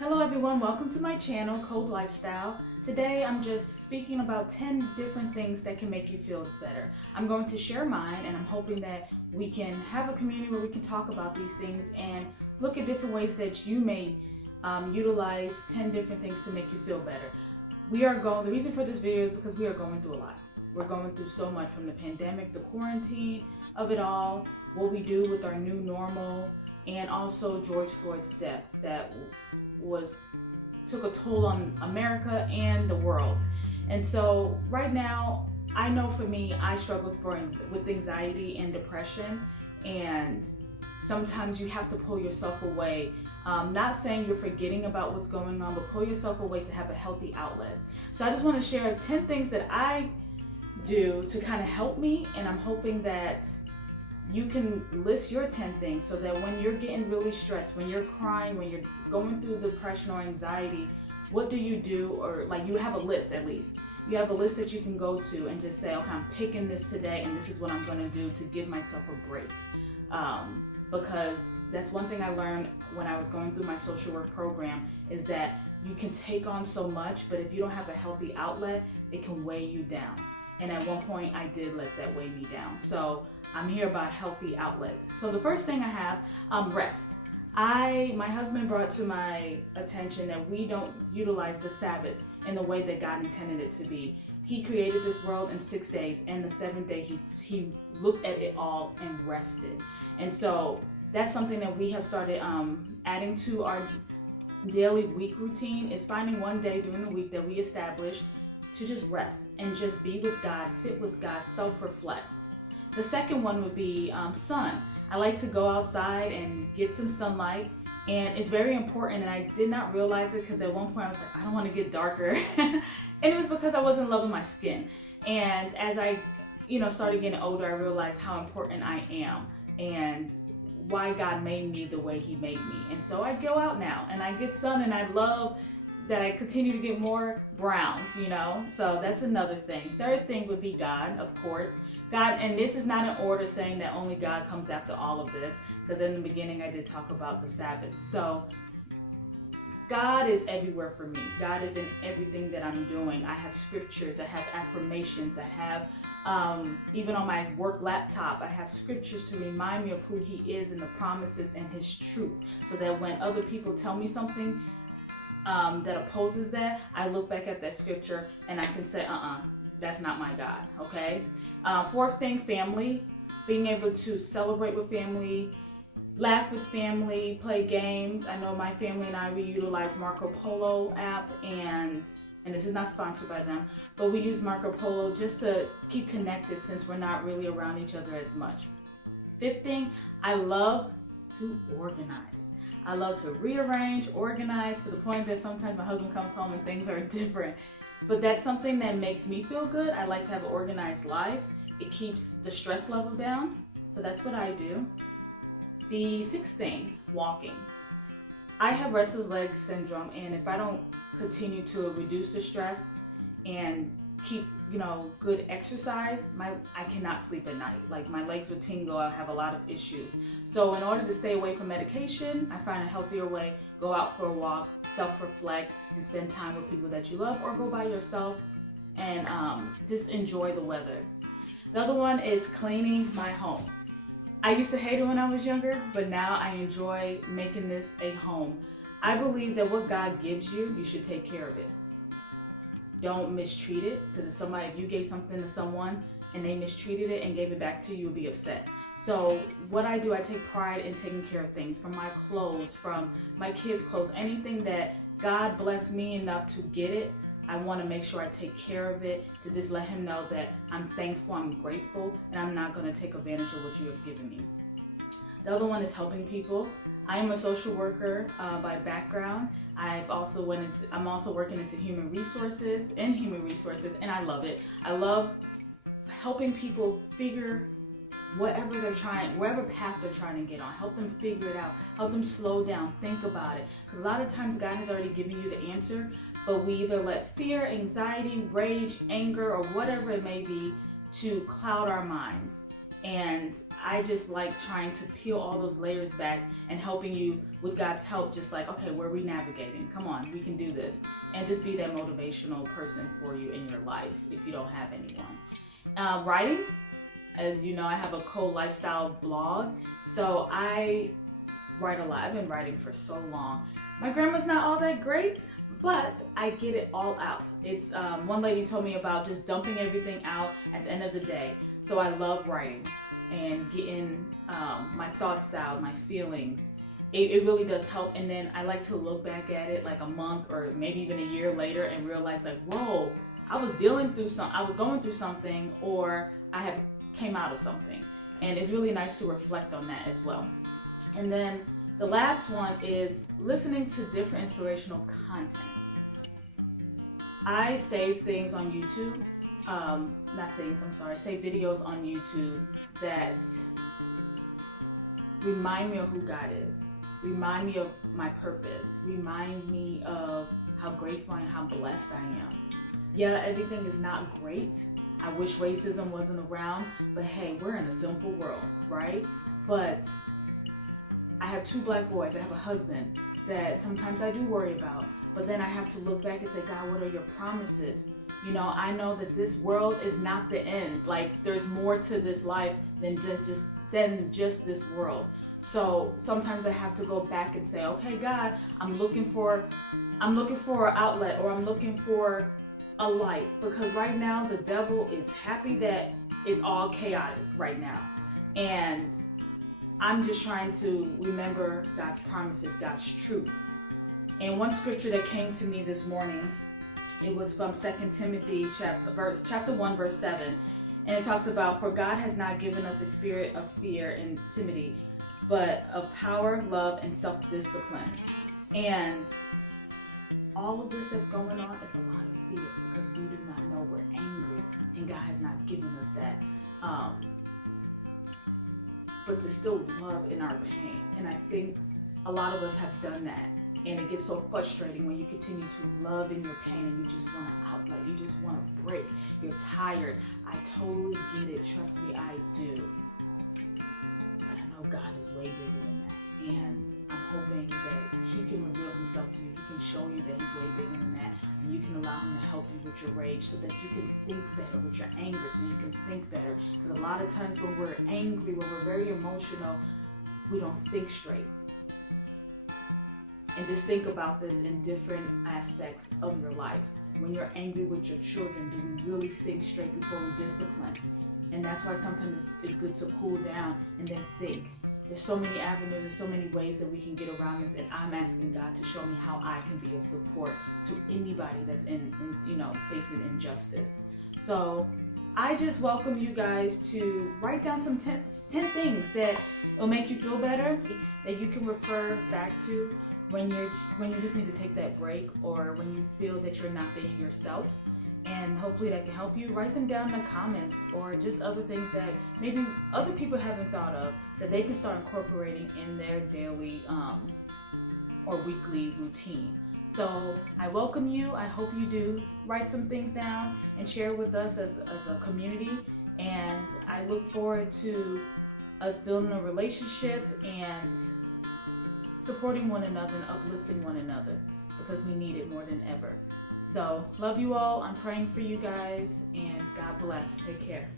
Hello everyone, welcome to my channel, Code Lifestyle. Today I'm just speaking about 10 different things that can make you feel better. I'm going to share mine and I'm hoping that we can have a community where we can talk about these things and look at different ways that you may utilize 10 different things to make you feel better. The reason for this video is because we are going through a lot. We're going through so much, from the pandemic, the quarantine of it all, what we do with our new normal, and also George Floyd's death that took a toll on America and the world. And so right now, I know for me, I struggled with anxiety and depression, and sometimes you have to pull yourself away. Not saying you're forgetting about what's going on, but pull yourself away to have a healthy outlet. So I just want to share 10 things that I do to kind of help me, and I'm hoping that you can list your 10 things so that when you're getting really stressed, when you're crying, when you're going through depression or anxiety, what do you do? Or like, you have a list. At least you have a list that you can go to and just say, okay, I'm picking this today and this is what I'm going to do to give myself a break. Because that's one thing I learned when I was going through my social work program, is that you can take on so much, but if you don't have a healthy outlet, it can weigh you down. And at one point I did let that weigh me down. So I'm here about healthy outlets. So the first thing I have, rest. My husband brought to my attention that we don't utilize the Sabbath in the way that God intended it to be. He created this world in 6 days, and the seventh day he looked at it all and rested. And so that's something that we have started adding to our daily week routine, is finding one day during the week that we establish to just rest and just be with God, sit with God, self-reflect. The second one would be sun. I like to go outside and get some sunlight, and it's very important, and I did not realize it because at one point I was like, I don't want to get darker. And it was because I wasn't loving my skin. And as I started getting older, I realized how important I am and why God made me the way He made me. And so I go out now and I get sun, and I love that I continue to get more browns, so that's another thing. Third thing would be God, of course. God, and this is not in order saying that only God comes after all of this, because in the beginning I did talk about the Sabbath. So God is everywhere for me. God is in everything that I'm doing. I have scriptures, I have affirmations, I have, even on my work laptop, I have scriptures to remind me of who He is and the promises and His truth, so that when other people tell me something that opposes that, I look back at that scripture and I can say, that's not my God, okay? Fourth thing, family. Being able to celebrate with family, laugh with family, play games. I know my family and we utilize Marco Polo app, and this is not sponsored by them, but we use Marco Polo just to keep connected since we're not really around each other as much. Fifth thing, I love to organize. I love to rearrange, organize, to the point that sometimes my husband comes home and things are different. But that's something that makes me feel good. I like to have an organized life. It keeps the stress level down. So that's what I do. The sixth thing, walking. I have restless leg syndrome, and if I don't continue to reduce the stress and keep good exercise, I cannot sleep at night. Like, my legs would tingle. I have a lot of issues. So in order to stay away from medication, I find a healthier way. Go out for a walk, self-reflect, and spend time with people that you love, or go by yourself and just enjoy the weather. The other one is cleaning my home. I used to hate it when I was younger, but now I enjoy making this a home. I believe that what God gives you, you should take care of it. Don't mistreat it, because if you gave something to someone and they mistreated it and gave it back to you, you'll be upset. So what I do, I take pride in taking care of things, from my clothes, from my kids' clothes, anything that God blessed me enough to get it. I want to make sure I take care of it, to just let Him know that I'm thankful, I'm grateful, and I'm not going to take advantage of what you have given me. The other one is helping people. I am a social worker by background. I'm also working into human resources, and I love it. I love helping people figure whatever path they're trying to get on. Help them figure it out. Help them slow down, think about it. Because a lot of times God has already given you the answer, but we either let fear, anxiety, rage, anger, or whatever it may be to cloud our minds. And I just like trying to peel all those layers back and helping you with God's help, just like, okay, where are we navigating? Come on, we can do this. And just be that motivational person for you in your life if you don't have anyone. Writing, as you know, I have a co-lifestyle blog, so I write a lot. I've been writing for so long. My grammar's not all that great, but I get it all out. It's one lady told me about just dumping everything out at the end of the day. So I love writing and getting my thoughts out, my feelings. It really does help. And then I like to look back at it like a month or maybe even a year later and realize like, whoa, I was going through something, or I have came out of something. And it's really nice to reflect on that as well. And then the last one is listening to different inspirational content. I save things on YouTube. Save videos on YouTube that remind me of who God is, remind me of my purpose, remind me of how grateful and how blessed I am. Yeah, everything is not great. I wish racism wasn't around, but hey, we're in a sinful world, right? But I have 2 black boys. I have a husband that sometimes I do worry about, but then I have to look back and say, God, what are your promises? You know, I know that this world is not the end. Like, there's more to this life than just this world. So sometimes I have to go back and say, okay, God, I'm looking for an outlet, or I'm looking for a light, because right now the devil is happy that it's all chaotic right now. And I'm just trying to remember God's promises, God's truth. And one scripture that came to me this morning, it was from 2 Timothy chapter 1, verse 7. And it talks about, for God has not given us a spirit of fear and timidity, but of power, love, and self-discipline. And all of this that's going on is a lot of fear, because we do not know we're angry, and God has not given us that. But to still love in our pain. And I think a lot of us have done that. And it gets so frustrating when you continue to love in your pain and you just want to outlet. You just want to break. You're tired. I totally get it. Trust me, I do. But I know God is way bigger than that. And I'm hoping that He can reveal Himself to you. He can show you that He's way bigger than that. And you can allow Him to help you with your rage so that you can think better, with your anger so you can think better. Because a lot of times when we're angry, when we're very emotional, we don't think straight. And just think about this in different aspects of your life. When you're angry with your children, do we really think straight before we discipline? And that's why sometimes it's good to cool down and then think. There's so many avenues and so many ways that we can get around this, and I'm asking God to show me how I can be of support to anybody that's facing injustice. So I just welcome you guys to write down some 10 things that will make you feel better, that you can refer back to when you just need to take that break, or when you feel that you're not being yourself. And hopefully that can help you. Write them down in the comments, or just other things that maybe other people haven't thought of that they can start incorporating in their daily or weekly routine. So I welcome you. I hope you do write some things down and share with us as a community. And I look forward to us building a relationship and supporting one another and uplifting one another, because we need it more than ever. So love you all. I'm praying for you guys, and God bless. Take care.